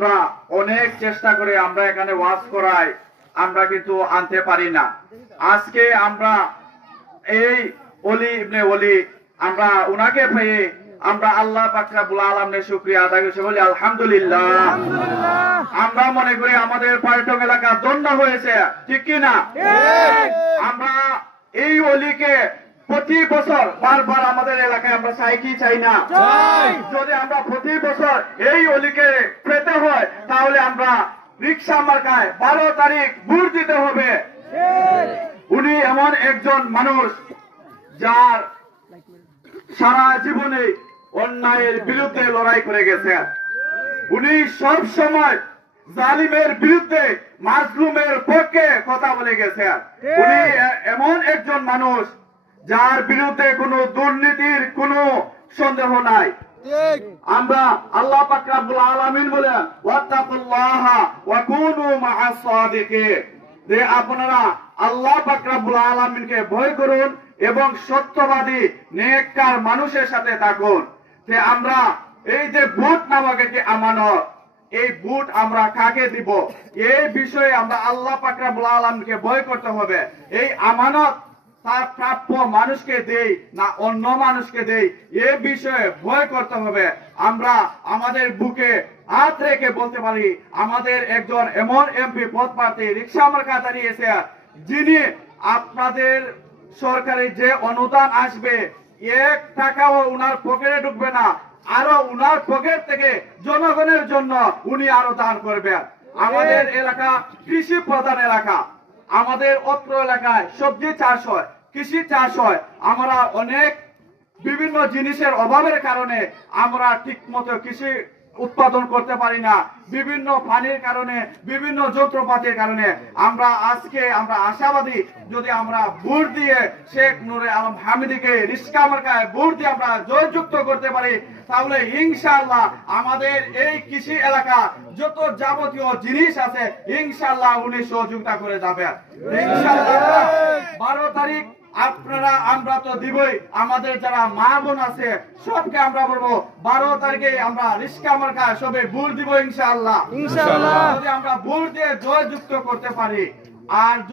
আমরা অনেক চেষ্টা করে আমরা এখানে ওয়াজ করাই, আমরা কিন্তু আনতে পারি না। আজকে আমরা এই ওলি ইবনে ওলি আমরা উনাকে পেয়ে আমরা আল্লাহ পাক রব্বুল আলামিনের শুকরিয়া আদায় করছি, বলি আলহামদুলিল্লাহ। আমরা মনে করি আমাদের পর্যটক এলাকা ধন্য হয়েছে, ঠিক কি না? আমরা এই ওলিকে প্রতি বছর বারবার আমাদের এলাকায় আমরা চাই কি চাই না? যদি আমরা প্রতি বছর এই অলিকে পেতে হয় তাহলে আমরা রিক্সা মার্কায় 12 তারিখ ভোট দিতে হবে। উনি এমন একজন মানুষ যার সারা জীবনে অন্যায়ের বিরুদ্ধে লড়াই করে গেছেন। উনি সব সময় জালিমের বিরুদ্ধে মাজলুমের পক্ষে কথা বলে গেছেন। উনি এমন একজন মানুষ যার বিরুদ্ধে কোনো দুর্নীতির কোনো সন্দেহ নাই। আমরা আল্লাহ পাক রব্বুল আলামিন বলেন ওয়াত্তাকুল্লাহা ওয়া কুনু মা'আস সাদিকিন, যে আপনারা আল্লাহ পাক রব্বুল আলামিনকে ভয় করুন এবং সত্যবাদী নেককার মানুষের সাথে থাকুন। যে আমরা এই যে ভোট নামক একটি আমানত, এই ভোট আমরা কাকে দিব এই বিষয়ে আমরা আল্লাহ পাক রব্বুল আলামিনকে ভয় করতে হবে। এই আমানত তার প্রাপ্য মানুষকে দেই না অন্য মানুষকে দেই এই বিষয়ে ভয় করতে হবে। আমরা আমাদের বুকে হাত রেখে বলতে পারি আমাদের একজন এমন এমপি পদ প্রার্থী রিক্সা মার্কা দাঁড়িয়েছে, যিনি আপনাদের সরকারি যে অনুদান আসবে 1 টাকাও উনার পকেটে ঢুকবে না, আরো উনার পকেট থেকে জনগণের জন্য উনি আরো দান করবেন। আমাদের এলাকা কৃষি প্রধান এলাকা, আমাদের অত্র এলাকায় সবজি চাষ হয়, কৃষি চাষ হয়। আমরা অনেক বিভিন্ন জিনিসের অভাবের কারণে আমরা ঠিক মতো কৃষি উৎপাদন করতে পারি না, বিভিন্ন পানির কারণে, বিভিন্ন যন্ত্রপাতির কারণে। আমরা আজকে আমরা আশাবাদী, যদি আমরা ভোট দিয়ে শেখ নূরে আলম হামিদীকে রিক্সা মার্কায় ভোট দিয়ে আমরা জয়যুক্ত করতে পারি, তাহলে ইনশাআল্লাহ আমাদের এই কৃষি এলাকা যত যাবতীয় জিনিস আছে ইনশাআল্লাহ উনি সহযোগিতা করে যাবেন ইনশাআল্লাহ। 12 তারিখ আপনারা আমরা তো দিবই, আমাদের যারা মা বোন আছে সবকে আমরা বলবো 12 তারিখে আমরা রিক্সা মার্কায় সবে ভোট দিব ইনশাআল্লাহ। যদি আমরা ভোট দিয়ে জয়যুক্ত করতে পারি। আর